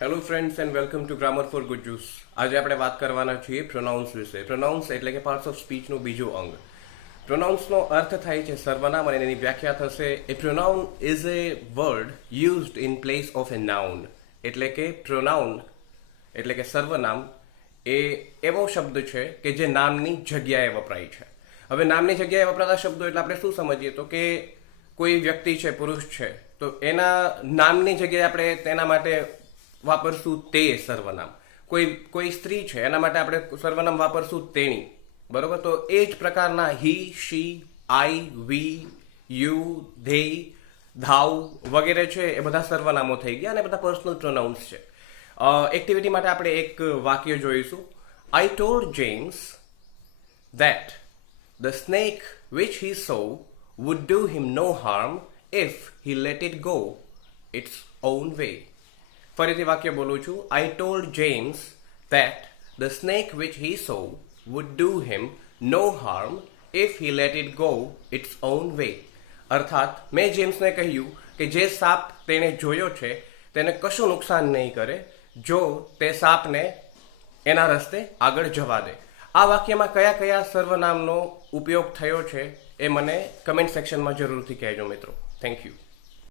Hello friends and welcome to grammar for good juice. આજે આપણે વાત કરવાના છીએ પ્રોનાઉન્સ વિશે. પ્રોનાઉન્સ એટલે કે પાર્ટ્સ ઓફ સ્પીચનું બીજું અંગ. પ્રોનાઉન્સનો અર્થ થાય છે સર્વનામ અને એની વ્યાખ્યા થશે a pronoun is a word used in place of a noun. એટલે કે પ્રોનાઉન એટલે કે સર્વનામ એ એવો શબ્દ છે કે જે નામની જગ્યાએ વપરાય છે. હવે નામની જગ્યાએ વપરાતા શબ્દો એટલે આપણે શું સમજીએ તો કે કોઈ વ્યક્તિ છે, પુરુષ છે, તો એના નામની જગ્યાએ આપણે તેના માટે વાપરશું તે સર્વનામ. કોઈ સ્ત્રી છે એના માટે આપણે સર્વનામ વાપરશું તેણી. બરોબર? તો એ જ પ્રકારના હી, શી, આઈ, વી, યુ, ધે, ધાવ વગેરે છે એ બધા સર્વનામો થઈ ગયા અને બધા પર્સનલ પ્રોનાઉન્સ છે. એક્ટિવિટી માટે આપણે એક વાક્ય જોઈશું. આઈ told James that the snake which he saw would do him no harm if he let it go its own way. ફરીથી વાક્ય બોલું છું. I told James that the snake which he saw would do him no harm if he let it go its own way. અર્થાત મેં જેમ્સને કહ્યું કે જે સાપ તેણે જોયો છે તેને કશું નુકસાન નહીં કરે જો તે સાપને એના રસ્તે આગળ જવા દે. આ વાક્યમાં કયા કયા સર્વનામનો ઉપયોગ થયો છે એ મને કમેન્ટ સેક્શનમાં જરૂરથી કહેજો મિત્રો. Thank you.